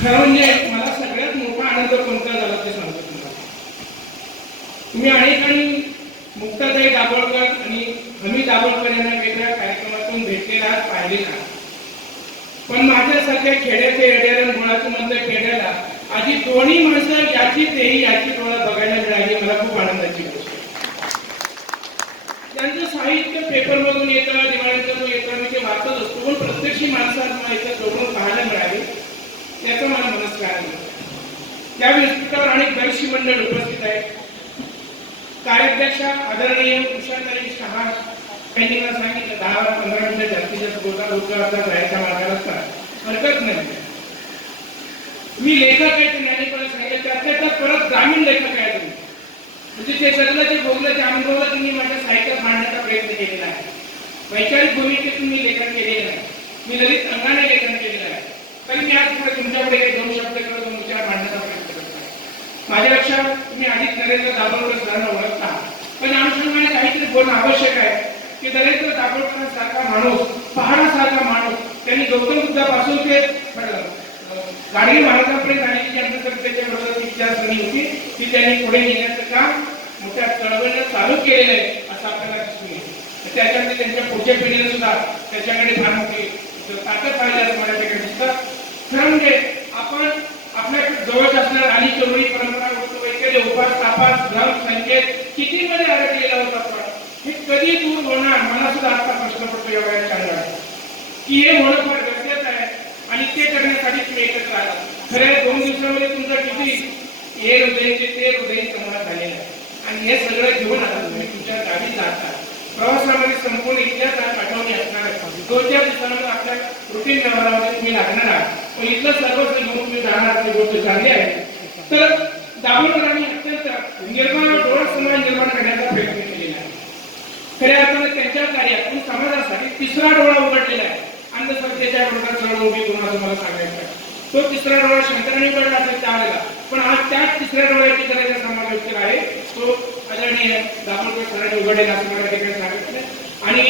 खरं म्हणजे मला सगळ्यात मोठा आनंद कोणता झाला ते सांगतो तुम्हाला. तुम्ही अनेकांनी मुक्ताताई दाभोळकर आणि हमी दाभोळकर यांना वेगळ्या कार्यक्रमातून भेटलेला पाहिले ना पण माझ्यासारख्या खेड्याचे एड्याला मुळातून मधल्या खेड्याला आधी दोन्ही माणसं याची तेही याची डोळा बघायला मिळाली मला खूप आनंदाची गोष्ट त्यांचं साहित्य पेपरमधून येतं दिवाळीतून येतं मी ते वाचत असतो पण प्रत्यक्ष माणसांना याच्या जवळून पाहायला मिळाली. त्याचं मला मनस्कार मिळालं त्यावेळी व्यासपीठावर अनेक बरीचशी मंडळ उपस्थित आहेत. कार्याध्यक्ष आदरणीय उषाताई शहा यांनी मला सांगितलं दहा पंधरा मिनिटं जास्तीत जास्त बोलता बोलता आता जायच्या मार्गाला असतात. हरकत नाही. मी लेखक आहे ते ज्ञानेश्वरांनी सांगितलं त्यातल्या त्यात परत ग्रामीण लेखक आहे तुम्ही. म्हणजे ते सगळं जे भोगलं ते अनुभवलं तुम्ही माझ्या साहित्यात मांडण्याचा प्रयत्न केलेला आहे. वैचारिक भूमिकेतून मी लेखन केलेलं आहे. मी ललित अंगाने लेखन केलेलं आहे. तरी मी आज पुढे तुमच्याकडे काही दोन शब्द करत दोन विचार मांडण्याचा प्रयत्न करत आहे माझ्या लक्षात तुम्ही आधीच नरेंद्र दाभोळकर सरांना ओळखता. पण अनुषंगाने काहीतरी बोलणं आवश्यक आहे की नरेंद्र दाभोळकरांसारखा माणूस पहाडासारखा माणूस त्यांनी गौतम बुद्धापासून ते गाडगे महाराजांपर्यंत आणि त्यानंतर त्याच्याबरोबर विचारसरणी होती ती त्यांनी पुढे नेण्याचं काम मोठ्या चळवळीनं चालू केलेलं आहे असं आपल्याला दिसून येईल. त्याच्यामध्ये त्यांच्या पुढच्या पिढीला सुद्धा त्याच्याकडे फार मोठी ताकद पाहिजे असं मला त्याकडे दिसतं खरं म्हणजे आपण आपल्या जवळच असणाऱ्या आली चळवळी परंपरा वस्तू वैकल्य उपास तापास भ्रम संकेत किती मध्ये अडकलेला होता आपण हे कधी दूर होणार? मला सुद्धा आता प्रश्न पडतो या वयाच्या अंगात की हे होणं फार गरजेचं आहे आणि ते करण्यासाठी तुम्ही एकत्र आला. खऱ्या दोन दिवसामध्ये तुमचा किती हे हृदयाचे ते हृदय तुम्हाला झालेलं आहे. आणि हे सगळं घेऊन आता तुम्ही तुमच्या गावी जाता. प्रवासामध्ये संपूर्ण इतिहास आठवणी पाठवणी असणार आहे दोन चार दिवसांमध्ये आपल्या रुटीन व्यवहारामध्ये तुम्ही लागणार आहात. पण इथलं सर्वच घेऊन मी जाणार ती गोष्ट चांगली आहे. तर दाभोळकरांनी अत्यंत निर्माण डोळा समाज निर्माण करण्याचा प्रयत्न केलेला आहे. खऱ्या अर्थाने त्यांच्या कार्यातून समाजासाठी तिसरा डोळा उघडलेला आहे. अंधश्रद्धेच्या विरोधात चळवळ उभी करून तुम्हाला सांगायचं तो तिसरा डोळा शंकरांनी उघडला असेल त्यावेळेला पण आज त्याच तिसऱ्या डोळ्याची गरज समावेश आहे. तो आदरणीय दाभोळकर सरांनी उघडलेला असं मला ठिकाणी सांगितलं आणि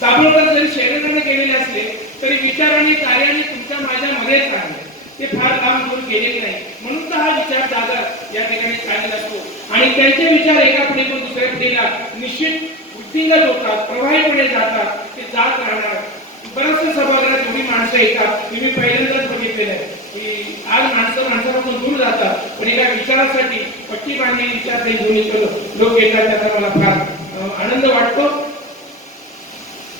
दाभोळकर जरी शरीराने केलेले असले तरी विचाराने कार्याने तुमच्या माझ्या मध्येच राहिले. ते फार काम दूर गेलेले नाही. म्हणून तर हा विचार जागा या ठिकाणी चांगला असतो. आणि त्यांचे विचार एका पिढीतून दुसऱ्या पिढीला निश्चित बुद्धिंगत होतात प्रवाहीपणे जातात ते जात राहणार. बऱ्याचशा सभागृहात एवढी माणसं येतात. की मी पहिल्यांदाच बघितलेलं आहे. की आज माणसं माणसापासून दूर जातात. पण एका विचारासाठी पट्टी बांधणे विचार ते घेऊन इथं लोक येतात. त्याचा मला फार आनंद वाटतो.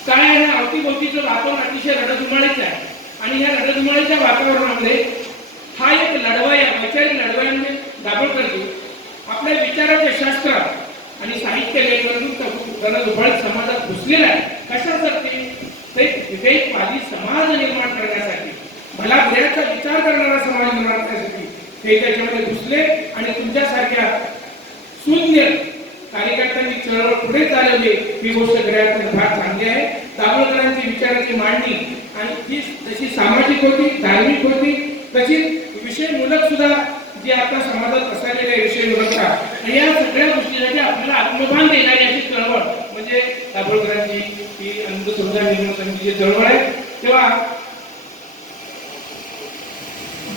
काय आहे? अवतीभोवतीचं वातावरण अतिशय रणधुमाळीचं आहे. आणि या रणधुमाळीच्या वातावरणामध्ये हा एक लढवाई आहे वैचारिक लढवाई म्हणजे दाभोळकरजी आपल्या विचाराचे शास्त्र आणि साहित्य लेखनातून रणधुमाळीत समाजात घुसलेला आहे. कशासाठी? ते विवेकवादी समाज निर्माण करण्यासाठी. मला भयाचा विचार करणारा समाज निर्माण करण्यासाठी ते त्याच्यामध्ये घुसले आणि तुमच्यासारख्या शून्य कार्यकर्त्यांनी चळवळ पुढे चालवली. ही गोष्ट ग्रहात फार चांगली आहे. दाभोळकरांची विचाराची मांडणी आणि ती जशी सामाजिक होती धार्मिक होती तशीच विषयमूलक सुद्धा जे आता समाजात पसरलेले विषय विषयमूलकता आणि या सगळ्या गोष्टीसाठी आपल्याला आत्मभान देणारी अशी चळवळ म्हणजे दाभोळकरांची ही अंधश्रद्धा निर्मूलन समितीची चळवळ आहे तेव्हा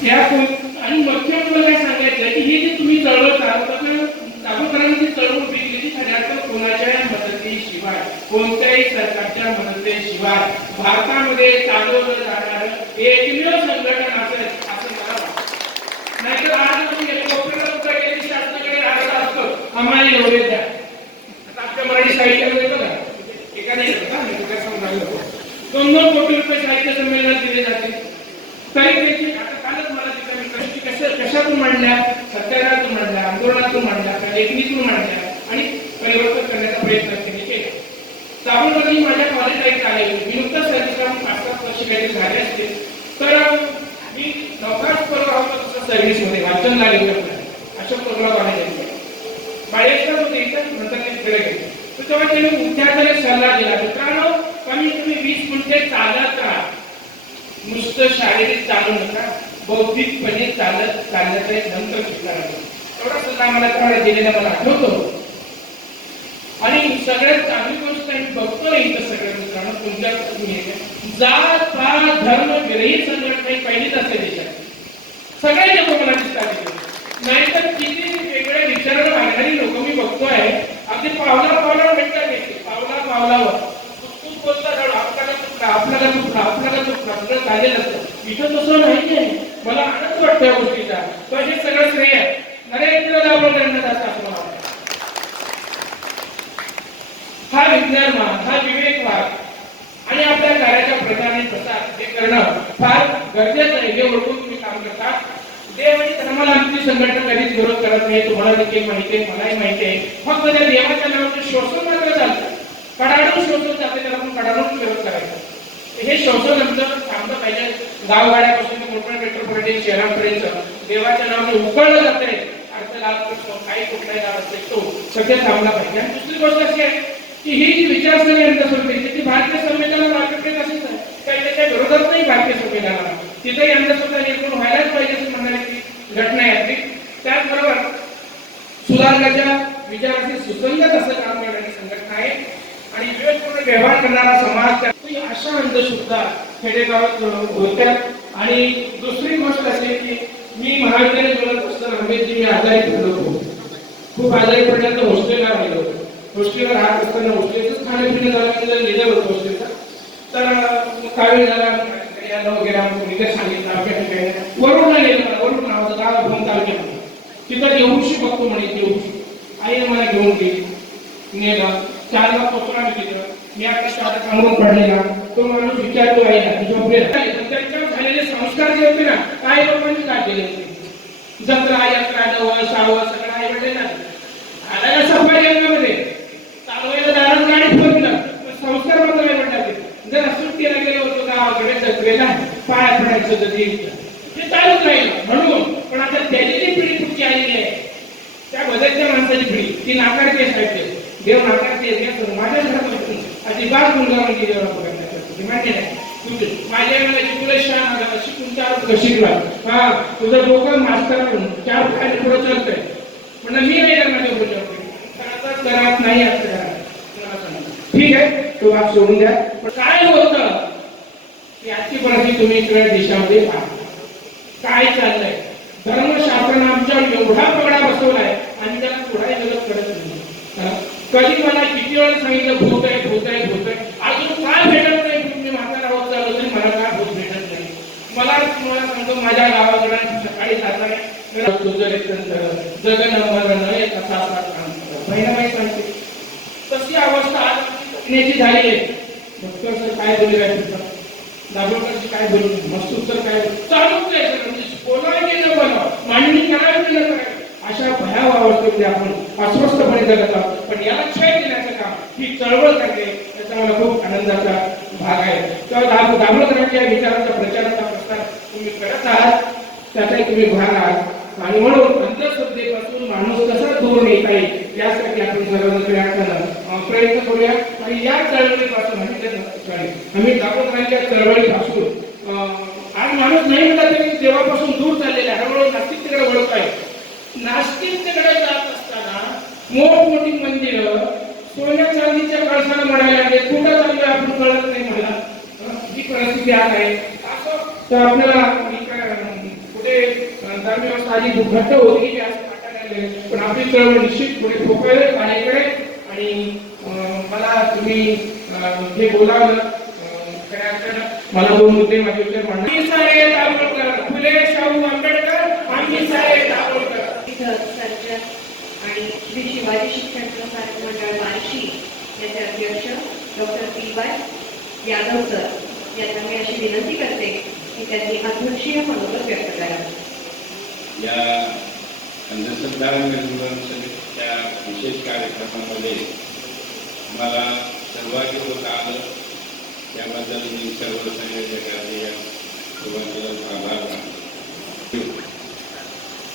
त्यातून आणि मध्य मला काय सांगायचं की हे जे तुम्ही चळवळ चालवता दाभोळकरांची चळवळ वेगळी खऱ्या कोणाच्या शिवाय कोणत्याही सरकारच्या मदतेशिवाय भारतामध्ये चालवलं जाणार एकमेव संघटन असेल असं मला वाटतं. नाहीतर आज तुम्ही कोपऱ्याला कुठं गेले शासनाकडे राहिला असतो आम्हाला एवढे द्या आता आपल्या मराठी साहित्यामध्ये बघा एकाने येतं का मी तुला सांगायला दोन दोन कोटी रुपये साहित्य संमेलनात दिले जाते तरी त्याची आता कालच मला तिथे मी कशी कसं कशातून मांडल्या सत्याग्रहातून मांडल्या आंदोलनातून मांडल्या आपल्या लेखणीतून मांडल्या आणि परिवर्तन करण्याचा प्रयत्न त्यांनी केला दाभोळकरजी माझ्या कॉलेज आले मी नुकताच सर्विसला पाच सात वर्ष काहीतरी झाले असते तर मी नौकाश परवा होतो तसं सर्व्हिसमध्ये वाचनला गेलो अशोक तोगला कॉलेज बाळेश्वर होते इथं नंतर मी तिकडे गेलो तर तेव्हा त्यांनी उद्याकडे सल्ला दिला. मित्रांनो कमी कमी वीस मिनिटे चालत राहा. नुसतं शारीरिक चालू नका. बौद्धिकपणे चालत चालण्याचा एक मंत्र शिकणार एवढा सल्ला मला तेवढा दिलेला मला आठवतो. आणि सगळ्यात चांगली गोष्ट आहे बघतो इथं सगळ्या मित्रांनो तुमच्या जात पात धर्म विरहित संघटना ही पहिलीच असते देशात सगळे लोक मला दिसतात नाहीतर किती वेगळ्या विचाराला मागणारी लोक मी बघतोय. अगदी पावला पावलावर भेटतात येते पावला पावलावर. खूप बोलता "अरे, आपल्याला चुकला आपल्याला चुकला आपल्याला चुकला. सगळं झालेलं असतं. इथं तसं नाहीये मला आनंद वाटतो या गोष्टीचा. पण हे सगळं श्रेय नरेंद्र दाभोळकरांना जातं असं आपण हा हा विज्ञानवाद हा विवेक विवेकवाद आणि आपल्या कार्याच्या प्रचार आणि प्रसार हे करणं फार गरजेचं आहे. हे ओळखून तुम्ही काम करता. देव आणि धर्माला आमची संघटना कधीच विरोध करत नाही. तुम्हाला देखील माहिती आहे मलाही माहिती आहे. फक्त त्या देवाच्या नावाचं शोषण मात्र चालतं. कडाडून शोषण जाते त्याला आपण कडाडून विरोध करायचा. हे शोषण आमचं थांबलं पाहिजे गावगाड्यापासून ते मोठ्या मेट्रोपॉलिटन शहरांपर्यंत देवाच्या नावाने उकळलं जाते अर्थ लाभ काही कुठलाही लाभ असेल तो सध्या थांबला पाहिजे. आणि दुसरी गोष्ट अशी आहे की ही जी विचारसरणी अंधश्रद्धेची ती भारतीय संविधानाला मार्केट असेल आहे काही त्याच्या विरोधात नाही भारतीय संविधानाला तिथे यांचा सुद्धा निर्माण व्हायलाच पाहिजे असं म्हणणारी घटना आहे आपली त्याचबरोबर सुधारणाच्या विचाराशी सुसंगत असं काम करणारी संघटना आहे. आणि विवेकपूर्ण व्यवहार करणारा समाज त्या- अशा अंधश्रद्धा खेडेगावात होत्या आणि दुसरी गोष्ट अशी की मी महाविद्यालय बोलत असताना हवेची मी आजारी पडलो होतो. खूप आजारी पडल्यानंतर हॉस्टेलला राहिलो होतो. हॉस्टेलला राहत असताना हॉस्टेलचं खाण्यापिणं झालं लिहिलं निधन होतं हॉस्टेलचा तर अं, झाला याला वगैरे सांगितलं आमच्या ठिकाणी. मला नावाचं गाव भूम तालुक्यामध्ये तिथं देऊशी बघतो म्हणे देऊशी आई मला घेऊन गेली. नेलं. चारला पोचला मी मी आता शाळा पडलेला. तो माणूस विचारतो आईला तुझ्या त्यांच्यावर झालेले संस्कार जे होते ना काही लोकांनी काय होते? जत्रा यात्रा नवं सावं सगळं आई वडील आला. सफाई अंगामध्ये चालवायला दारात गाडी फोडलं पण संस्कार मात्र नाही पडला जर सुट्टीला गेलं होतं गावाकडे जत्रेला पाय पडायचं तर ते चालूच राहील म्हणून. पण आता त्याची जी पिढी पुढची आलेली आहे त्या बदलच्या माणसाची पिढी ती नाकारते साहेब ते. देव नाकारते केस करून माझ्या घरात अजिबात मुलगा म्हणजे देवाला बघायला मान्य नाही. माझ्या मुलाची तुला शान आलं. शिकून चार पुढे शिकला हा तुझं डोकं मास्तर चार पाय पुढे चालतंय. पण मी नाही करणार पुढच्या घरात नाही असं ठीक आहे तो भाग सोडून द्या. पण काय होतं? याची आजची तुम्ही इकडे देशामध्ये पहा. काय चाललंय? धर्मशास्त्रानं आमच्यावर एवढा पगडा बसवलाय आणि त्याला थोडाही मदत करत नाही. कधी मला किती वेळा सांगितलं भूत आहे भूत आहे भूत आहे अजून काय भेटत नाही? तुम्ही म्हातारा होत चाललो तरी मला काय भूत भेटत नाही. मला तुम्हाला सांगतो माझ्या गावाकडे सकाळी जाताना तुझं तंत्र जगन मरण एक असा असा काम बहिणाबाई सांगते. तशी अवस्था आज झाली आहे. डॉक्टर सर काय बोलले काय तुमचं मस्त उत्तर काय? चालूच आहे म्हणजे बोलावं न बोलावं मांडणी करायची की न अशा भयाव अवस्थेमध्ये आपण अस्वस्थपणे जगत आहोत. पण याला क्षय देण्याचं काम ही चळवळ करते. त्याचा मला खूप आनंदाचा भाग आहे. तेव्हा दामोदरांच्या दाभोळकरांच्या विचारांचा प्रचाराचा प्रसार तुम्ही करत आहात. त्याचाही तुम्ही भाग आहात. आणि म्हणून अंधश्रद्धेपासून माणूस कसा दूर नेता येईल यासाठी आपण सर्वजण प्रयत्न प्रयत्न करूया. आणि या चळवळीपासून आम्ही त्या- आम्ही दामोदरांच्या चळवळीपासून आज माणूस नाही म्हणला तरी देवापासून दूर चाललेला आहे. हळूहळू नास्तिकतेकडे वळत आहे नास्तिकतेकडे जात असताना मोठमोठी मंदिरं सोन्या चांदीच्या कळसाला म्हणायला लागले. कुठं चाललोय आपण कळत नाही मला. ही? परिस्थिती आज आहे. असं तर आपल्याला कुठे अं, धर्मव्यवस्था आधी घट्ट होती की असं वाटायला पण आपली चळवळ निश्चित पुढे फोकावेल पाण्याकडे. आणि मला तुम्ही हे बोलावलं. अं, खऱ्या अर्थानं मला दोन मुद्दे माझे विचार मांडले सारे दाभोळकर फुले शाहू आंबेडकर आम्ही सारे दाभोळकर आणि श्री शिवाजी शिक्षण प्रसारक मंडळ बार्शी याचे अध्यक्ष doctor P Y Yadav sir. यांना मी अशी विनंती करते की त्यांनी अध्यक्षीय मनोगत व्यक्त करावं. या अंधश्रद्धा निर्मूलन समितीच्या विशेष कार्यक्रमामध्ये मला सहभागी होत आलं त्याबद्दल मी सर्व संयोजकांचे या आभार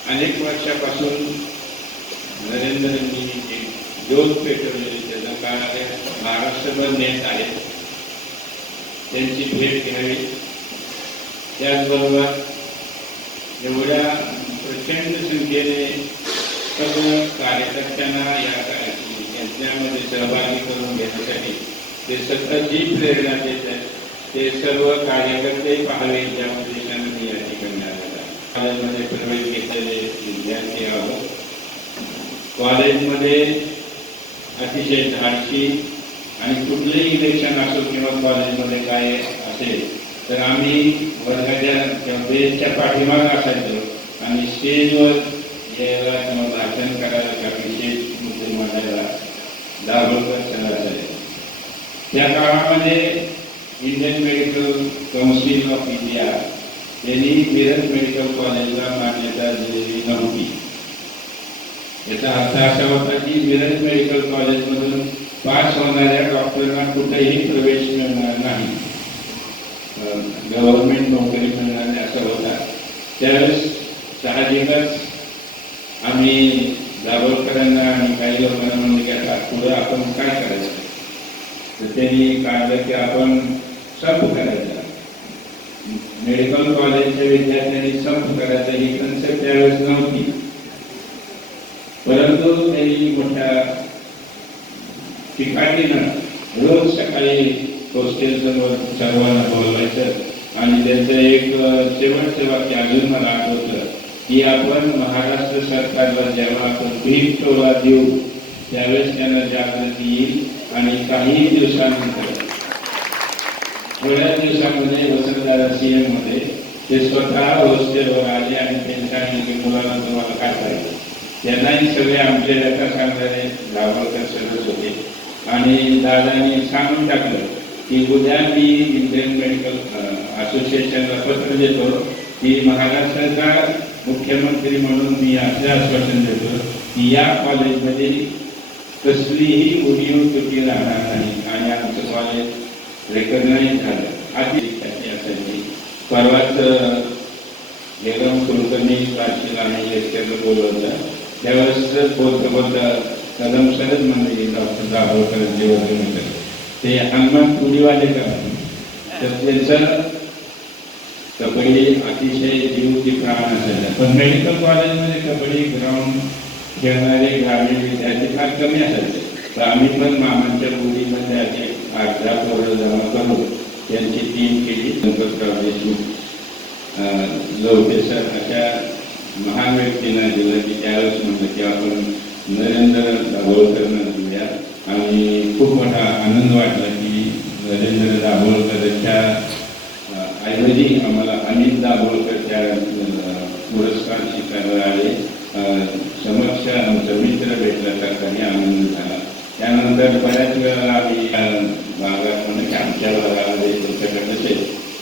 अनेक वर्षापासून नरेंद्र एक दोन पेटवलेली त्याचं आहे. महाराष्ट्रभर नेत आहे त्यांची भेट घ्यावी. त्याचबरोबर एवढ्या प्रचंड संख्येने सर्व कार्यकर्त्यांना या त्यांच्यामध्ये सहभागी करून ते सतत जी प्रेरणा देत आहेत ते सर्व कार्यकर्ते पाहावे या उद्देशाने मी या ठिकाणी आलेला कॉलेजमध्ये प्रवेश घेतलेले विद्यार्थी आहोत. कॉलेजमध्ये अतिशय धाडशी आणि कुठलेही इलेक्शन असो किंवा कॉलेजमध्ये काय असेल तर आम्ही वर्गाच्या बेसच्या पाठीमाग असायचो आणि स्टेजवर यायला किंवा भाषण करायला किंवा विशेष मुद्दे मांडायला दाभोळकर सर असायचे. त्या काळामध्ये Indian Medical Council of India यांनी मिरज मेडिकल कॉलेजला मान्यता दिलेली नव्हती. याचा अर्थ असा होता की मिरज मेडिकल कॉलेजमधून पास होणाऱ्या डॉक्टरांना कुठेही प्रवेश मिळणार नाही. गव्हर्नमेंट नोकरी मिळणार नाही असा होता. त्यावेळेस साहजिकच आम्ही दाभोलकरांना आणि काही लोकांना म्हणलं की आता पुढे आपण काय करायचं? तर त्यांनी काढलं की आपण संप करायचा. मेडिकल कॉलेजच्या विद्यार्थ्यांनी संप करायचा ही कन्सेप्ट त्यावेळेस नव्हती. परंतु त्यांनी मोठ्या चिकाटीनं रोज सकाळी हॉस्टेल समोर सर्वांना बोलवायचं आणि त्यांचं एक शेवटचं वाक्य अजून मला आठवतं की आपण महाराष्ट्र सरकारला जेव्हा आपण भीक टोला देऊ त्यावेळेस त्यांना जागृती येईल. आणि काही दिवसानंतर थोड्याच दिवसामध्ये वसंतदादा सीएममध्ये ते स्वतः हॉस्टेलवर आले आणि त्यांनी सांगितलं की मुलांना तुम्हाला काय पाहिजे त्यांनाही सगळे आमचे लता सांगणारे गावकर सरच होते. आणि दादानी सांगून टाकलं की उद्या मी इंडियन मेडिकल असोसिएशनला पत्र देतो. की महाराष्ट्राचा मुख्यमंत्री म्हणून मी असे आश्वासन देतो की या कॉलेजमध्ये कसलीही उडीव तुटी राहणार नाही आणि आमचं कॉलेज रेकग्नाईज झालं. आधी असायची. परवाच जयराम कुलकर्णी काशीला आणि लेक्चरला बोलवलं. त्यावेळेस बोलता बोलता कदम सरच म्हणजे डॉक्टर दाभोळकर जेवण होतं ते हनुमान पुरीवाले का? तर त्यांचं कबड्डी अतिशय जीव की प्राण असायचा. पण मेडिकल कॉलेजमध्ये कबड्डी ग्राउंड खेळणारे ग्रामीण विद्यार्थी फार कमी असायचे तर आम्ही पण मामांच्या मुलीमध्ये असे अर्धा पोरं जमा करून त्यांची तीन केली. शंकरराव देशमुख लवटे अशा महान व्यक्तींना दिलं की त्यावेळेस म्हटलं की आपण नरेंद्र दाभोळकरनं दिल्या. आणि खूप मोठा आनंद वाटला की नरेंद्र दाभोळकरच्या ऐवजी आम्हाला अनिल दाभोळकर त्या पुरस्कार स्वीकारला आले अं, समक्ष आमचा मित्र भेटला आनंद झाला त्यानंतर बऱ्याच वेळा आम्ही अं, भागात म्हणजे आमच्या भागामध्ये तुमच्याकडे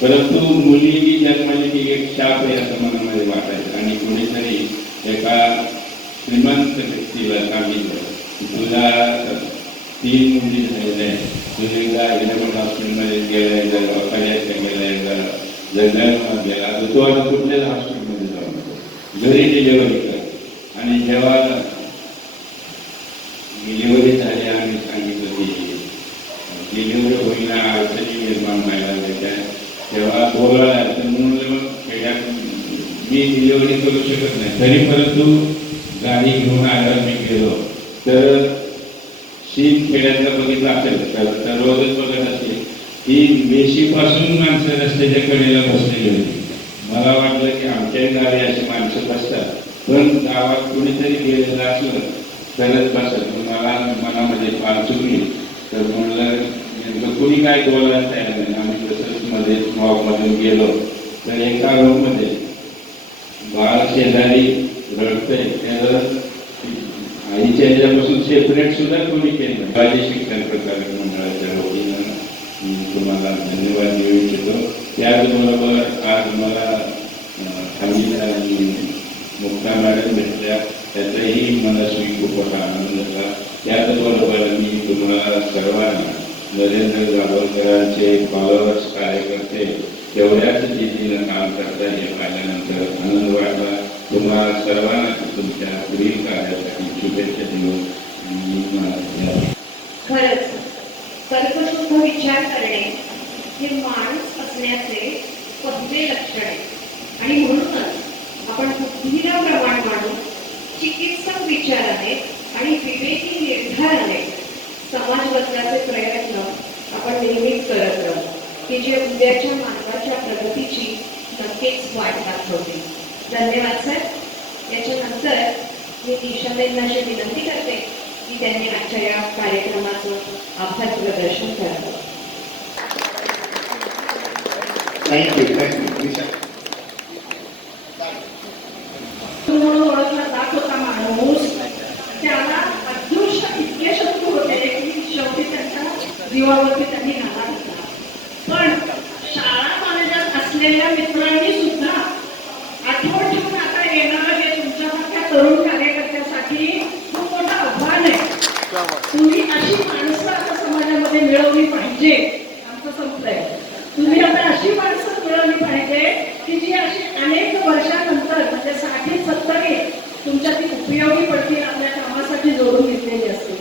परंतु मुलगी जी जन्मली की एक शाप आहे असं मनामध्ये वाटायचं आणि कोणीतरी एका श्रीमंत व्यक्तीला सांगितलं तुला तीन मुली झालेल्या आहेत. तू एकदा हैदराबाद हॉस्पिटलमध्ये गेला एकदा अकाल्याच्या गेला एकदा जळगाव गेला तर तो आता कुठल्याच हॉस्पिटलमध्ये जाऊ नको घरी डिलिव्हरी कर आणि जेव्हा डिलिव्हरी झाली आम्ही सांगितलं की डिलिव्हरी होईना अडचणी निर्माण व्हायला लागल्या. तेव्हा बोलायला तर म्हणून खेड्यात मी डिलिव्हरी करू शकत नाही. तरी परंतु गाडी घेऊन आल्यावर मी गेलो. तर शीत खेड्यातला बघितलं असेल तर तर बघत असेल की वेशीपासून माणसं रस्त्याच्या कडेला बसलेली होती. मला वाटलं की आमच्याही गावी अशी माणसं बसतात. पण गावात कुणीतरी गेलेलं असलं तरच बसत. मला मनामध्ये फार चुकली तर म्हणलं नेमकं कोणी काय बोलायला तयार नाही आम्ही तसंच मध्ये मधून गेलो. तर एका रूममध्ये बाळ शेजारी रडतंय. त्याला आईच्या याच्यापासून सेपरेट सुद्धा कोणी केलं बाजी माझे शिक्षण प्रकार मंडळाच्या वतीनं मी तुम्हाला धन्यवाद देऊ इच्छितो. त्याचबरोबर आज मला हमीद मुक्ता मॅडम भेटल्या. त्याचाही मनस्वी खूप आनंद झाला. त्याचबरोबर मी तुम्हाला सर्वांना नरेंद्र दाभोळकरांचे फॉलोअर्स कार्यकर्ते तेवढ्याच जिद्दीनं काम करता हे पाहिल्यानंतर आनंद वाटला. तुम्हाला सर्वांना तुमच्या पुढील कार्यासाठी शुभेच्छा देऊ खरंच कर्कशुद्ध विचार करणे हे माणूस असण्याचे पहिले लक्षण आहे. आणि म्हणूनच आपण बुद्धीला प्रमाण मानून चिकित्सक विचाराने करत राहू. की जे उद्याच्या मानवाच्या प्रगतीची नक्कीच वाट दाखवते धन्यवाद सर. याच्यानंतर मी दिशाबेंना अशी विनंती करते की त्यांनी आजच्या या कार्यक्रमाचं आभार प्रदर्शन करावं. थँक्यू थँक्यू जीवावरती सांगते की जी अशी अनेक वर्षानंतर म्हणजे साठी सत्तरे तुमच्या ती उपयोगी पडतील आपल्या कामासाठी जोडून घेतलेली असते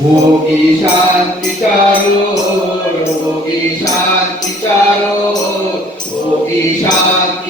ভোগী শান্তি চারো ভোগী শান্তি চারো ভোগী শান্তি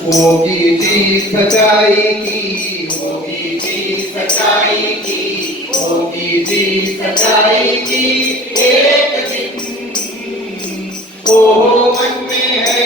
ओगी की सचाई की की सचाई की ओगी की की एक दिन ओ मन में